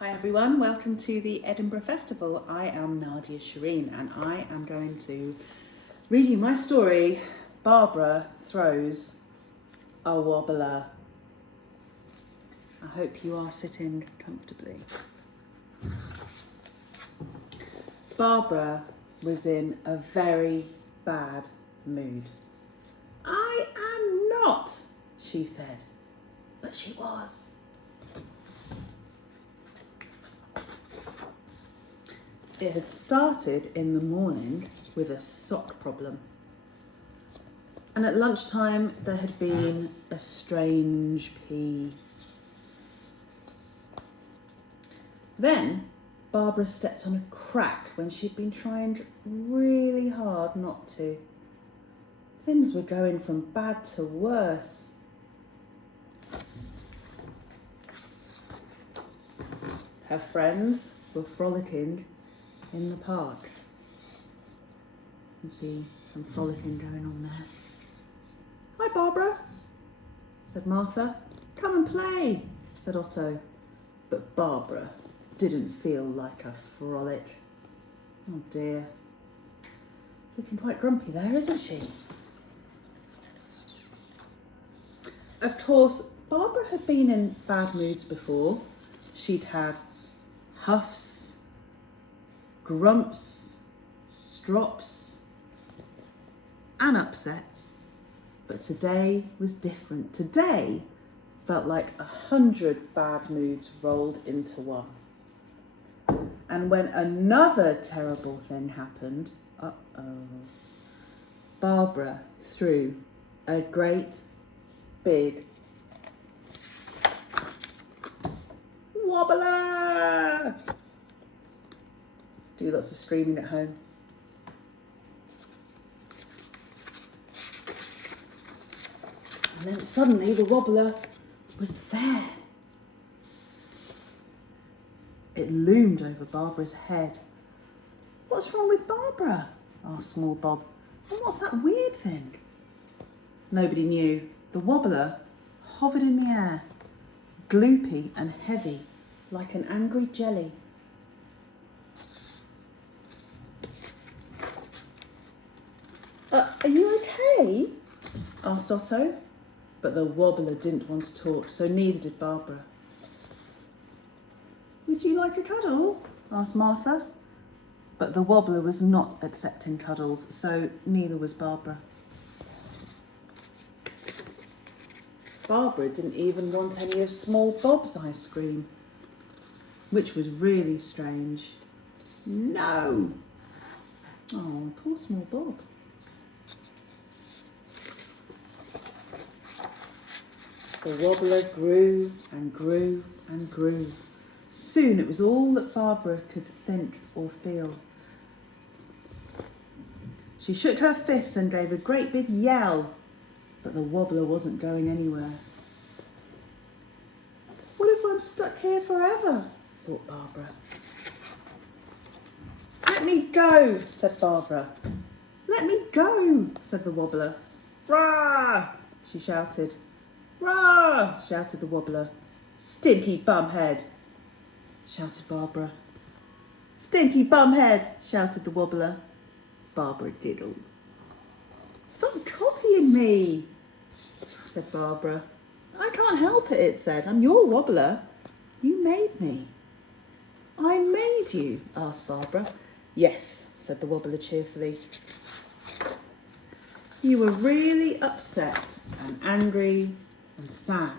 Hi everyone, welcome to the Edinburgh Festival. I am Nadia Shireen and I am going to read you my story, Barbara Throws a Wobbler. I hope you are sitting comfortably. Barbara was in a very bad mood. I am not, she said, but she was. It had started in the morning with a sock problem. And at lunchtime there had been a strange pee. Then Barbara stepped on a crack when she'd been trying really hard not to. Things were going from bad to worse. Her friends were frolicking in the park. You can see some frolicking going on there. Hi Barbara, said Martha. Come and play, said Otto. But Barbara didn't feel like a frolic. Oh dear. Looking quite grumpy there, isn't she? Of course, Barbara had been in bad moods before. She'd had huffs, grumps, strops and upsets. But today was different. Today felt like 100 bad moods rolled into one. And when another terrible thing happened, Barbara threw a great big wobbler. Do lots of screaming at home. And then suddenly the wobbler was there. It loomed over Barbara's head. What's wrong with Barbara? Asked small Bob. And what's that weird thing? Nobody knew. The wobbler hovered in the air, gloopy and heavy, like an angry jelly. Are you okay? Asked Otto. But the wobbler didn't want to talk, so neither did Barbara. Would you like a cuddle? Asked Martha. But the wobbler was not accepting cuddles, so neither was Barbara. Barbara didn't even want any of small Bob's ice cream, which was really strange. No! Oh, poor small Bob. The wobbler grew and grew and grew. Soon it was all that Barbara could think or feel. She shook her fists and gave a great big yell, but the wobbler wasn't going anywhere. What if I'm stuck here forever? Thought Barbara. Let me go, said Barbara. Let me go, said the wobbler. Rah! She shouted. Rah! Shouted the wobbler. Stinky bumhead, shouted Barbara. Stinky bumhead, shouted the wobbler. Barbara giggled. Stop copying me, said Barbara. I can't help it, it said. I'm your wobbler. You made me. I made you, asked Barbara. Yes, said the wobbler cheerfully. You were really upset and angry and sad.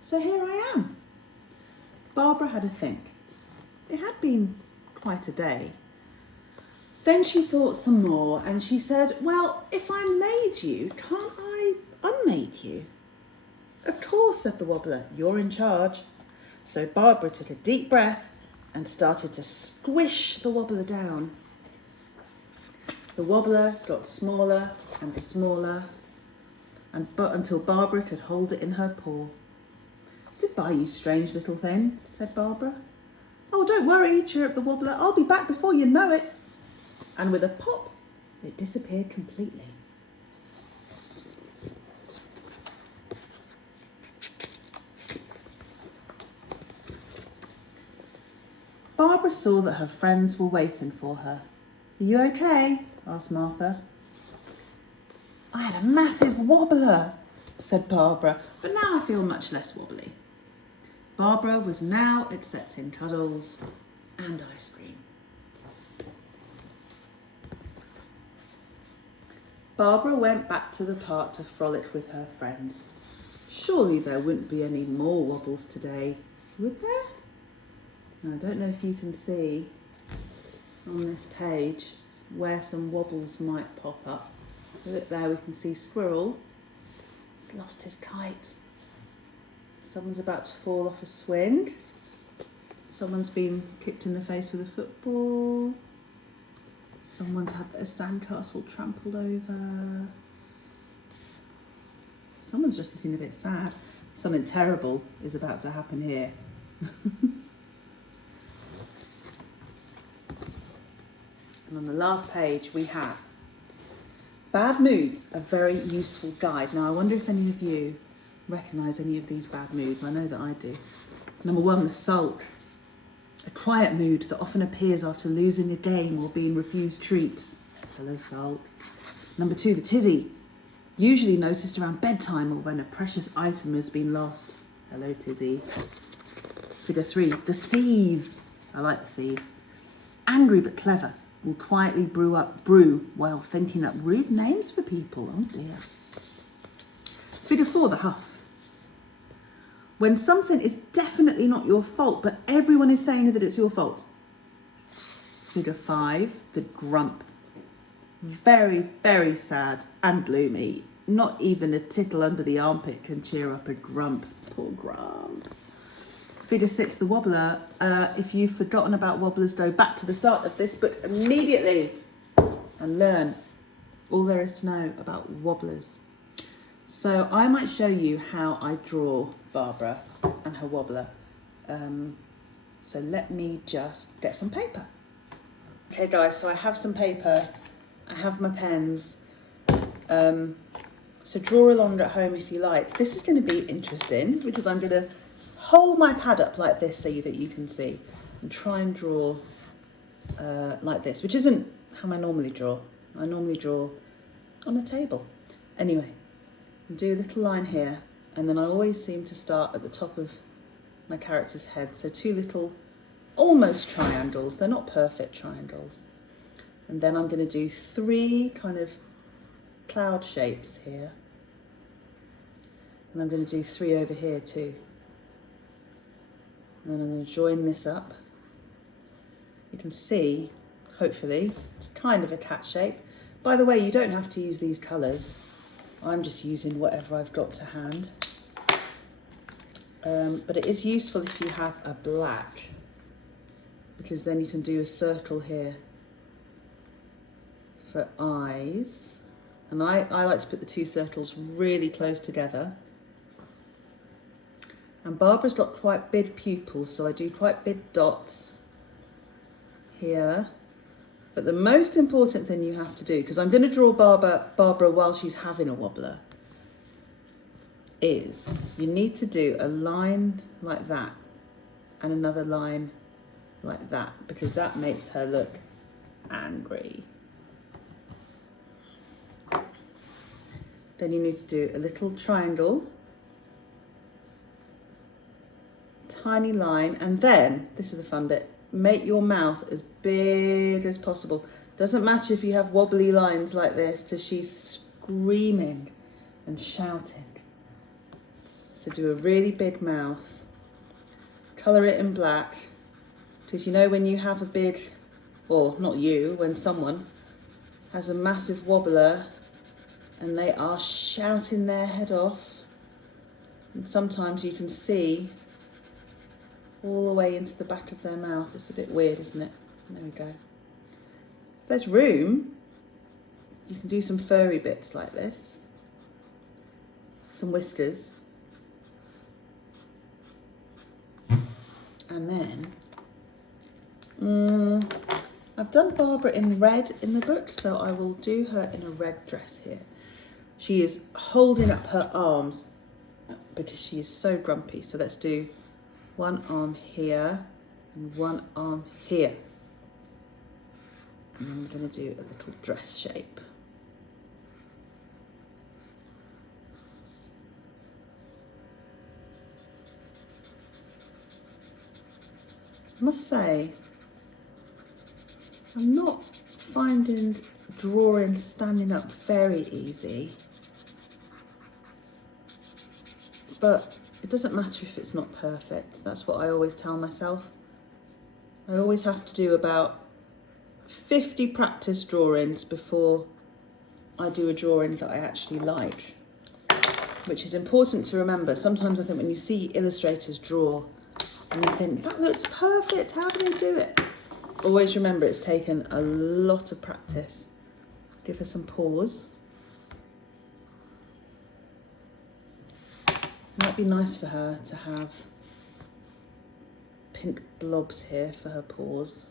So here I am. Barbara had a think. It had been quite a day. Then she thought some more and she said, well, if I made you, can't I unmake you? Of course, said the wobbler, you're in charge. So Barbara took a deep breath and started to squish the wobbler down. The wobbler got smaller and smaller until Barbara could hold it in her paw. Goodbye, you strange little thing, said Barbara. Oh, don't worry, cheered up the wobbler. I'll be back before you know it. And with a pop, it disappeared completely. Barbara saw that her friends were waiting for her. "Are you okay?" asked Martha. "I had a massive wobbler," said Barbara, "but now I feel much less wobbly." Barbara was now accepting cuddles and ice cream. Barbara went back to the park to frolic with her friends. Surely there wouldn't be any more wobbles today, would there? Now, I don't know if you can see on this page where some wobbles might pop up. Look there, we can see Squirrel. He's lost his kite. Someone's about to fall off a swing. Someone's been kicked in the face with a football. Someone's had a sandcastle trampled over. Someone's just looking a bit sad. Something terrible is about to happen here. And on the last page we have bad moods, a very useful guide. Now I wonder if any of you recognise any of these bad moods. I know that I do. Number 1, the sulk. A quiet mood that often appears after losing a game or being refused treats. Hello, sulk. Number 2, the tizzy. Usually noticed around bedtime or when a precious item has been lost. Hello, tizzy. Figure 3, the seethe. I like the seethe. Angry but clever. Will quietly brew while thinking up rude names for people. Oh dear. Figure 4, the huff. When something is definitely not your fault, but everyone is saying that it's your fault. Figure 5, the grump. Very, very sad and gloomy. Not even a tittle under the armpit can cheer up a grump. Poor grump. Figure 6, the wobbler. If you've forgotten about wobblers, go back to the start of this book immediately and learn all there is to know about wobblers. So I might show you how I draw Barbara and her wobbler. So let me just get some paper. Okay guys, so I have some paper, I have my pens. So draw along at home if you like. This is going to be interesting because I'm going to hold my pad up like this so that you can see and try and draw like this, which isn't how I normally draw. I normally draw on a table. Anyway, do a little line here, and then I always seem to start at the top of my character's head. So 2 little almost triangles. They're not perfect triangles. And then I'm going to do 3 kind of cloud shapes here. And I'm going to do 3 over here too. And then I'm going to join this up. You can see, hopefully, it's kind of a cat shape. By the way, you don't have to use these colours. I'm just using whatever I've got to hand. But it is useful if you have a black, because then you can do a circle here for eyes. And I like to put the 2 circles really close together. And Barbara's got quite big pupils, so I do quite big dots here. But the most important thing you have to do, because I'm going to draw Barbara while she's having a wobbler, is you need to do a line like that and another line like that, because that makes her look angry. Then you need to do a little triangle, tiny line, and then, this is the fun bit, make your mouth as big as possible. Doesn't matter if you have wobbly lines like this, because she's screaming and shouting. So do a really big mouth, colour it in black, because you know when you have a big, or not you, when someone has a massive wobbler and they are shouting their head off, and sometimes you can see all the way into the back of their mouth. It's a bit weird, isn't it? There we go. If there's room, you can do some furry bits like this, some whiskers, and then I've done Barbara in red in the book, so I will do her in a red dress here. She is holding up her arms because she is so grumpy. So let's do one arm here and one arm here. And then we're going to do a little dress shape. I must say, I'm not finding drawing standing up very easy, but it doesn't matter if it's not perfect. That's what I always tell myself. I always have to do about 50 practice drawings before I do a drawing that I actually like, which is important to remember. Sometimes I think when you see illustrators draw and you think, that looks perfect, how do they do it? Always remember it's taken a lot of practice. Give her some pause. Might be nice for her to have pink blobs here for her paws.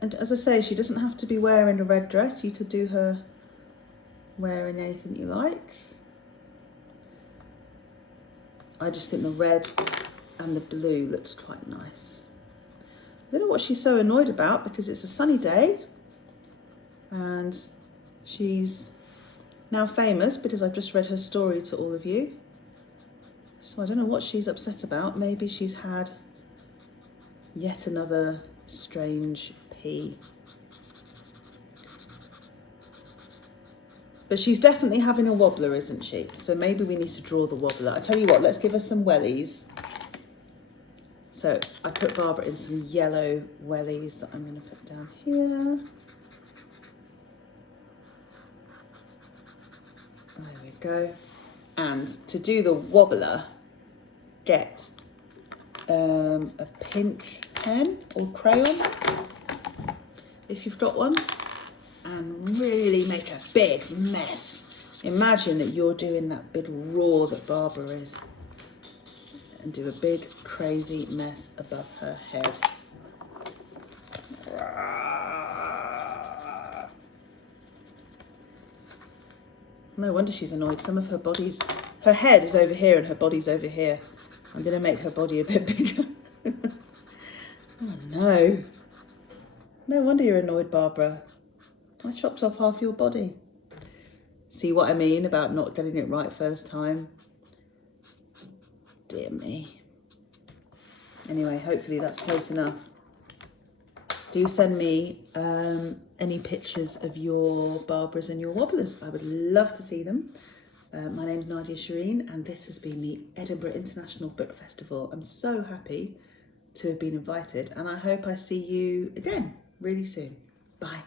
And as I say, she doesn't have to be wearing a red dress. You could do her wearing anything you like. I just think the red and the blue looks quite nice. I don't know what she's so annoyed about because it's a sunny day and she's now famous because I've just read her story to all of you. So I don't know what she's upset about. Maybe she's had yet another strange pee. But she's definitely having a wobbler, isn't she? So maybe we need to draw the wobbler. I tell you what, let's give her some wellies. So I put Barbara in some yellow wellies that I'm going to put down here. There we go. And to do the wobbler, get a pink pen or crayon, if you've got one, and really make a big mess. Imagine that you're doing that big roar that Barbara is, and do a big crazy mess above her head. No wonder she's annoyed. Some of her body's, her head is over here and her body's over here. I'm going to make her body a bit bigger. Oh no. No wonder you're annoyed, Barbara. I chopped off half your body. See what I mean about not getting it right first time? Dear me. Anyway, hopefully that's close enough. Do send me any pictures of your Barbaras and your Wobblers. I would love to see them. My name's Nadia Shireen and this has been the Edinburgh International Book Festival. I'm so happy to have been invited and I hope I see you again really soon. Bye.